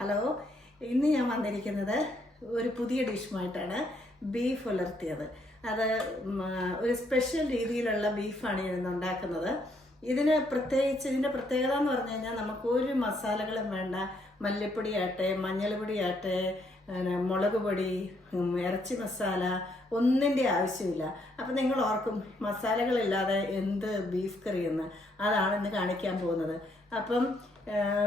Hello, ഇന്ന് ഞാൻ വന്നിരിക്കുന്നത് ഒരു പുതിയ ഡിഷുമായിട്ടാണ്. ബീഫ് ഉലർത്തിയത്. അത് ഒരു സ്പെഷ്യൽ രീതിയിലുള്ള ബീഫാണ് ഞാൻ ഇന്ന് ഉണ്ടാക്കുന്നത്. ഇതിൻ്റെ പ്രത്യേകത എന്ന് പറഞ്ഞു കഴിഞ്ഞാൽ നമുക്ക് ഒരു മസാലകളും വേണ്ട. മല്ലിപ്പൊടി ആട്ടെ, മഞ്ഞൾപ്പൊടി ആട്ടെ, മുളക് പൊടി, ഇറച്ചി മസാല ഒന്നിൻ്റെ ആവശ്യമില്ല. അപ്പം നിങ്ങൾ ഓർക്കും മസാലകളില്ലാതെ എന്ത് ബീഫ് കറി എന്ന്. അതാണ് ഇന്ന് കാണിക്കാൻ പോകുന്നത്. അപ്പം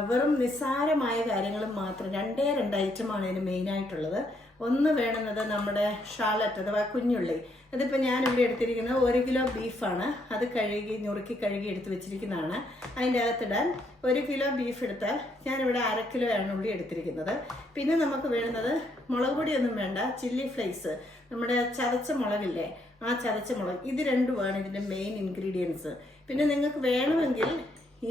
വെറും നിസ്സാരമായ കാര്യങ്ങളും മാത്രം രണ്ട് ഐറ്റമാണ് ഇതിന് മെയിനായിട്ടുള്ളത്. ഒന്ന് വേണമെന്നത് നമ്മുടെ ഷാലറ്റ് അഥവാ കുഞ്ഞുള്ളി. ഇതിപ്പോൾ ഞാനിവിടെ എടുത്തിരിക്കുന്നത് 1 കിലോ ബീഫാണ്. അത് നുറുക്കി കഴുകി എടുത്ത് വെച്ചിരിക്കുന്നതാണ്. അതിൻ്റെ അകത്തിടാൻ 1 കിലോ ബീഫ് എടുത്താൽ ഞാനിവിടെ 1/2 കിലോയാണ് ഉള്ളി എടുത്തിരിക്കുന്നത്. പിന്നെ നമുക്ക് വേണ്ടുന്നത് മുളക് പൊടിയൊന്നും വേണ്ട, ചില്ലി ഫ്ലേക്സ്, നമ്മുടെ ചതച്ച മുളകില്ലേ, ആ ചതച്ച മുളക്. ഇത് രണ്ടുമാണ് ഇതിൻ്റെ മെയിൻ ഇൻഗ്രീഡിയൻസ്. പിന്നെ നിങ്ങൾക്ക് വേണമെങ്കിൽ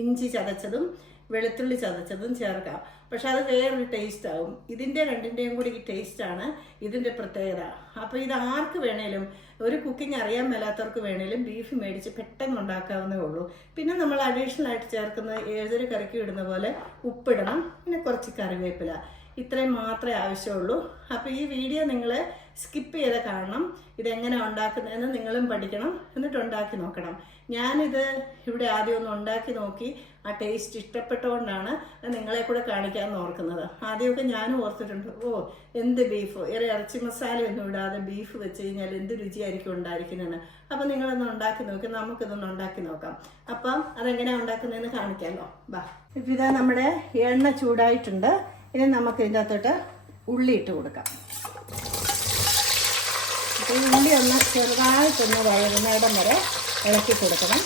ഇഞ്ചി ചതച്ചതും വെളുത്തുള്ളി ചതച്ചതും ചേർക്കാം. പക്ഷെ അത് വേറൊരു ടേസ്റ്റ് ആവും. ഇതിൻ്റെ രണ്ടിൻ്റെയും കൂടി ടേസ്റ്റാണ് ഇതിൻ്റെ പ്രത്യേകത. അപ്പോൾ ഇത് ആർക്ക് വേണേലും, ഒരു കുക്കിംഗ് അറിയാൻ മേലാത്തവർക്ക് വേണേലും ബീഫ് മേടിച്ച് പെട്ടെന്ന് ഉണ്ടാക്കാവുന്നേ ഉള്ളൂ. പിന്നെ നമ്മൾ അഡീഷണൽ ആയിട്ട് ചേർക്കുന്ന ഏതൊരു കറിക്ക് ഇടുന്ന പോലെ ഉപ്പിടണം, പിന്നെ കുറച്ച് കറിവേപ്പില. ഇത്രയും മാത്രമേ ആവശ്യമുള്ളൂ. അപ്പോൾ ഈ വീഡിയോ നിങ്ങൾ സ്കിപ്പ് ചെയ്ത് കാണണം. ഇതെങ്ങനെ ഉണ്ടാക്കുന്നതെന്ന് നിങ്ങളും പഠിക്കണം, എന്നിട്ട് ഉണ്ടാക്കി നോക്കണം. ഞാനിത് ഇവിടെ ആദ്യം ഒന്ന് ഉണ്ടാക്കി നോക്കി ആ ടേസ്റ്റ് ഇഷ്ടപ്പെട്ടുകൊണ്ടാണ് നിങ്ങളെ കൂടെ കാണിക്കാമെന്ന് ഓർക്കുന്നത്. ആദ്യമൊക്കെ ഞാനും ഓർത്തിട്ടുണ്ട്, എന്ത് ബീഫ്, ഇറച്ചി മസാലയൊന്നും ഇടാതെ ബീഫ് വെച്ച് കഴിഞ്ഞാൽ എന്ത് രുചിയായിരിക്കും ഉണ്ടായിരിക്കുന്നതെന്ന്. അപ്പം നിങ്ങളൊന്ന് ഉണ്ടാക്കി നോക്കി, നമുക്കിതൊന്ന് ഉണ്ടാക്കി നോക്കാം. അപ്പം അതെങ്ങനെയാണ് ഉണ്ടാക്കുന്നതെന്ന് കാണിക്കാമല്ലോ. ബാ, ഇപ്പം ഇതാ നമ്മുടെ എണ്ണ ചൂടായിട്ടുണ്ട്. ഇനി നമുക്ക് ഇതിൻ്റെ അകത്തോട്ട് ഉള്ളി ഇട്ട് കൊടുക്കാം. അപ്പോൾ ഈ ഉള്ളി ഒന്ന് ചെറുതായിട്ടൊന്ന് വഴകുന്നിടം വരെ ഇളക്കി കൊടുക്കണം.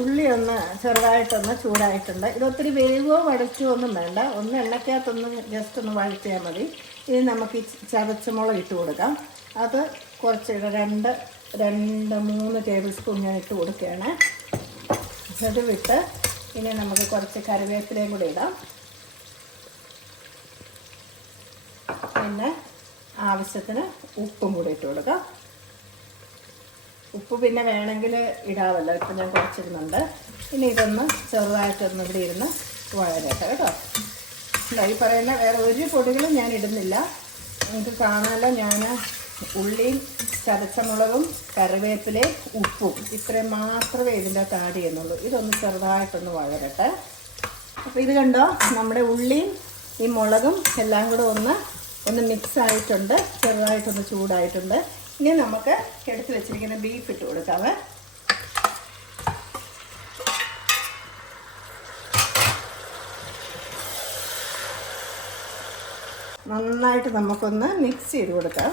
ഉള്ളി ഒന്ന് ചെറുതായിട്ടൊന്ന് ചൂടായിട്ടുണ്ട്. ഇതൊത്തിരി വേവോ വഴച്ചോ ഒന്നും വേണ്ട, ഒന്ന് എണ്ണയ്ക്കകത്തൊന്ന് ജസ്റ്റ് ഒന്ന് വഴറ്റിയാൽ മതി. ഇനി നമുക്ക് ഈ ചതച്ചമുളക് ഇട്ട് കൊടുക്കാം. അത് കുറച്ച് 2-3 ടേബിൾ സ്പൂൺ ഞാൻ ഇട്ട് കൊടുക്കുകയാണ്. അത് വിട്ട് ഇനി നമുക്ക് കുറച്ച് കറിവേപ്പിലയും കൂടി ഇടാം. പിന്നെ ആവശ്യത്തിന് ഉപ്പും കൂടി ഇട്ട് കൊടുക്കാം. ഉപ്പ് പിന്നെ വേണമെങ്കിൽ ഇടാമല്ലോ, ഇപ്പം ഞാൻ കുറച്ചിരുന്നുണ്ട്. ഇനി ഇതൊന്ന് ചെറുതായിട്ടൊന്ന് ഇവിടെ ഇരുന്ന് വഴരട്ടെ കേട്ടോ. ഈ പറയുന്ന വേറെ ഒരു പൊടികളും ഞാൻ ഇടുന്നില്ല. നിങ്ങൾക്ക് കാണാമല്ലോ, ഞാൻ ഉള്ളിയും ചതച്ച മുളകും കറിവേപ്പിലയും ഉപ്പും ഇത്രയും മാത്രമേ ഇതിൻ്റെ അകത്ത് ആഡ് ചെയ്യുന്നുള്ളൂ. ഇതൊന്ന് ചെറുതായിട്ടൊന്ന് വഴരട്ടെ. അപ്പോൾ ഇത് കണ്ടോ, നമ്മുടെ ഉള്ളിയും ഈ മുളകും എല്ലാം കൂടെ ഒന്ന് മിക്സ് ആയിട്ടുണ്ട്, ചെറുതായിട്ടൊന്ന് ചൂടായിട്ടുണ്ട്. ഇനി നമുക്ക് എടുത്ത് വെച്ചിരിക്കുന്ന ബീഫ് ഇട്ട് കൊടുക്കാവേ. നന്നായിട്ട് നമുക്കൊന്ന് മിക്സ് ചെയ്ത് കൊടുക്കാം.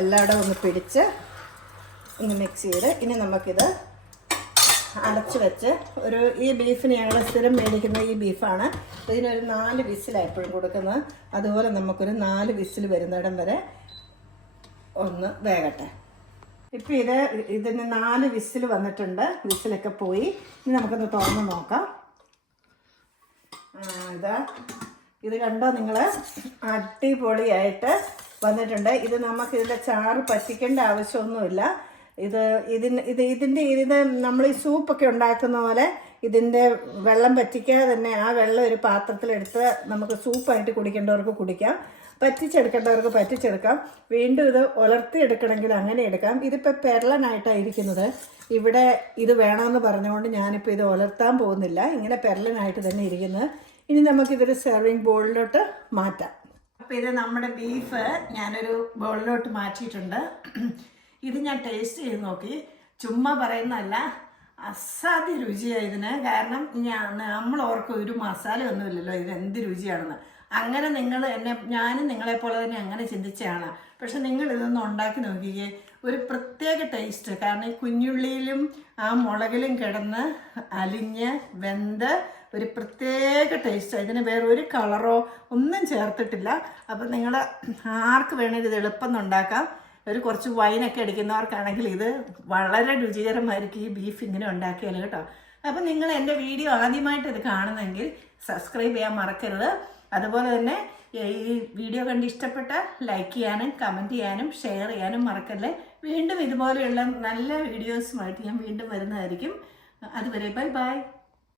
എല്ലായിടവും ഒന്ന് പിടിച്ച് ഒന്ന് മിക്സ് ചെയ്ത് ഇനി നമുക്കിത് അടച്ച് വെച്ച് ഈ ബീഫിന് ഞങ്ങൾ സ്ഥിരം മേടിക്കുന്ന ഈ ബീഫാണ്. ഇതിനൊരു 4 വിസിലാണ് എപ്പോഴും കൊടുക്കുന്നത്. അതുപോലെ നമുക്കൊരു 4 വിസിൽ വരുന്നിടം വരെ ഒന്ന് വേകട്ടെ. ഇപ്പം ഇതിന് 4 വിസിൽ വന്നിട്ടുണ്ട്. വിസിലൊക്കെ പോയി. ഇനി നമുക്കൊന്ന് തുറന്ന് നോക്കാം. ഇത് കണ്ടോ നിങ്ങൾ, അടിപൊളിയായിട്ട് വന്നിട്ടുണ്ട്. ഇത് നമുക്ക് ഇതിൻ്റെ ചാറ് പറ്റിക്കേണ്ട ആവശ്യമൊന്നുമില്ല. ഇതിൻ്റെ നമ്മൾ ഈ സൂപ്പൊക്കെ ഉണ്ടാക്കുന്ന പോലെ ഇതിൻ്റെ വെള്ളം പറ്റിക്കാതെ തന്നെ ആ വെള്ളം ഒരു പാത്രത്തിലെടുത്ത് നമുക്ക് സൂപ്പായിട്ട് കുടിക്കേണ്ടവർക്ക് കുടിക്കാം, പറ്റിച്ചെടുക്കേണ്ടവർക്ക് പറ്റിച്ചെടുക്കാം. വീണ്ടും ഇത് ഉലർത്തിയെടുക്കണമെങ്കിൽ അങ്ങനെ എടുക്കാം. ഇതിപ്പോൾ പെരളനായിട്ടാണ് ഇരിക്കുന്നത്. ഇവിടെ ഇത് വേണമെന്ന് പറഞ്ഞുകൊണ്ട് ഞാനിപ്പോൾ ഇത് ഉലർത്താൻ പോകുന്നില്ല. ഇങ്ങനെ പെരളനായിട്ട് തന്നെ ഇരിക്കുന്നത്. ഇനി നമുക്കിതൊരു സെർവിങ് ബോളിലോട്ട് മാറ്റാം. അപ്പോൾ ഇത് നമ്മുടെ ബീഫ് ഞാനൊരു ബോളിലോട്ട് മാറ്റിയിട്ടുണ്ട്. ഇത് ഞാൻ ടേസ്റ്റ് ചെയ്ത് നോക്കി, ചുമ്മാ പറയുന്നതല്ല, അസാധ്യ രുചിയാണ് ഇതിന്. കാരണം നമ്മൾ ഓർക്കും ഒരു മസാല ഒന്നുമില്ലല്ലോ, ഇത് എന്ത് രുചിയാണെന്ന്. അങ്ങനെ ഞാനും നിങ്ങളെപ്പോലെ തന്നെ അങ്ങനെ ചിന്തിച്ചതാണ്. പക്ഷെ നിങ്ങൾ ഇതൊന്ന് ഉണ്ടാക്കി നോക്കിയേ, ഒരു പ്രത്യേക ടേസ്റ്റ്. കാരണം ഈ കുഞ്ഞുള്ളിയിലും ആ മുളകിലും കിടന്ന് അലിഞ്ഞ് വെന്ത് ഒരു പ്രത്യേക ടേസ്റ്റാണ്. ഇതിന് വേറെ ഒരു കളറോ ഒന്നും ചേർത്തിട്ടില്ല. അപ്പം നിങ്ങൾ ആർക്ക് വേണമെങ്കിൽ ഇത് എളുപ്പം ഉണ്ടാക്കാം. കുറച്ച് വൈനൊക്കെ അടിക്കുന്നവർക്കാണെങ്കിൽ ഇത് വളരെ രുചികരമായിരിക്കും ഈ ബീഫ് ഇങ്ങനെ ഉണ്ടാക്കിയാൽ കേട്ടോ. അപ്പം നിങ്ങൾ എൻ്റെ വീഡിയോ ആദ്യമായിട്ട് ഇത് കാണുന്നെങ്കിൽ സബ്സ്ക്രൈബ് ചെയ്യാൻ മറക്കരുത്. അതുപോലെ തന്നെ ഈ വീഡിയോ കണ്ട് ഇഷ്ടപ്പെട്ടാൽ ലൈക്ക് ചെയ്യാനും കമൻറ്റ് ചെയ്യാനും ഷെയർ ചെയ്യാനും മറക്കല്ലേ. വീണ്ടും ഇതുപോലെയുള്ള നല്ല വീഡിയോസുമായിട്ട് ഞാൻ വീണ്ടും വരുന്നതായിരിക്കും. അതുവരെ ബൈ ബൈ.